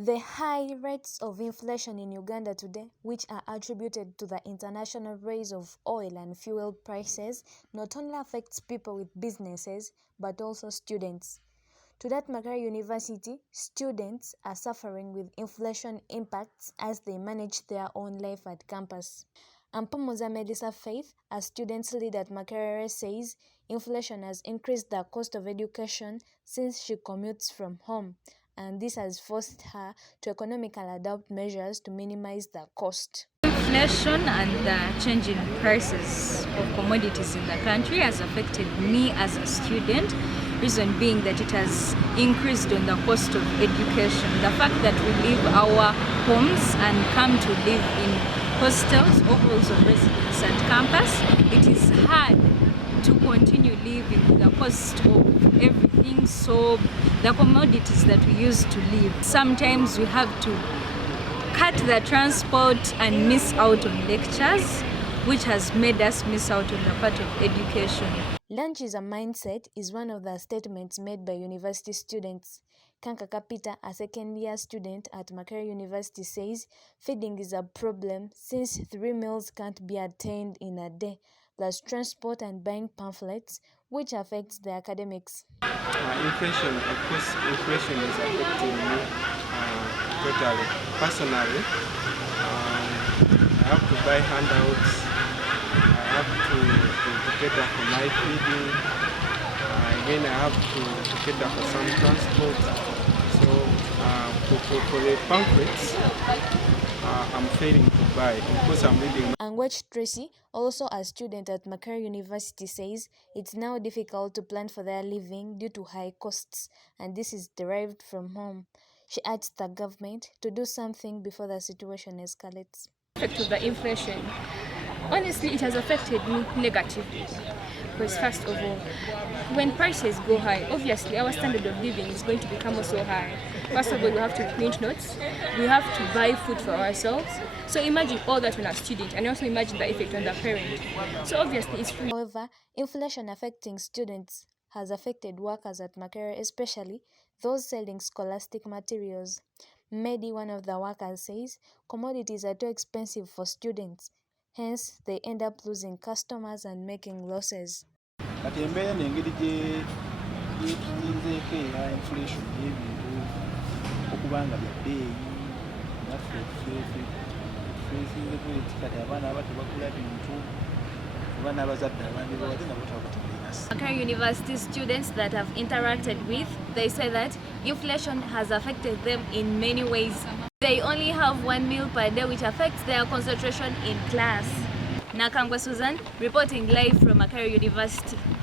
The high rates of inflation in Uganda today, which are attributed to the international rise of oil and fuel prices, not only affects people with businesses, but also students. Today at Makerere University, students are suffering with inflation impacts as they manage their own life at campus. Ampomoza Melissa Faith, a students leader at Makerere, says inflation has increased the cost of education since she commutes from home, and this has forced her to economically adopt measures to minimize the cost. Inflation and the change in prices of commodities in the country has affected me as a student, reason being that it has increased on the cost of education. The fact that we leave our homes and come to live in hostels or halls of residence at campus, it is hard to continue living with the cost of everything, so the commodities that we use to live. Sometimes we have to cut the transport and miss out on lectures, which has made us miss out on the part of education. Lunch is a mindset is one of the statements made by university students. Kankaka Peter, a second-year student at Makerere University, says feeding is a problem since 3 meals can't be attained in a day, plus transport and buying pamphlets, which affects the academics. Inflation, of course, inflation is affecting me totally. Personally, I have to buy handouts, I have to cater for my feeding, again I have to cater for some transport. So for the pamphlets, I'm failing to buy. Of course, I'm reading. Angwech Tracy, also a student at Makerere University, says it's now difficult to plan for their living due to high costs, and this is derived from home. She adds the government to do something before the situation escalates. Effect of the inflation, honestly, it has affected me negatively. Because first of all, when prices go high, obviously our standard of living is going to become also high. First of all, we have to print notes, we have to buy food for ourselves. So imagine all that on a student, and also imagine the effect on the parent. So obviously it's free. However, inflation affecting students has affected workers at Makerere, especially those selling scholastic materials. Medi, one of the workers, says commodities are too expensive for students. Hence, they end up losing customers and making losses. Kati embeera n'engeri gyetulinzeeko era inflation y'ebintu okuba nga bya bbeeyi naffe twesinzeko eti kati abaana abato bagula bintu oba n'abazadde abandi bawali nabo twabategeera. Makerere University students that have interacted with, they say that inflation has affected them in many ways. They only have 1 meal per day, which affects their concentration in class. Nakangwa Susan, reporting live from Makerere University.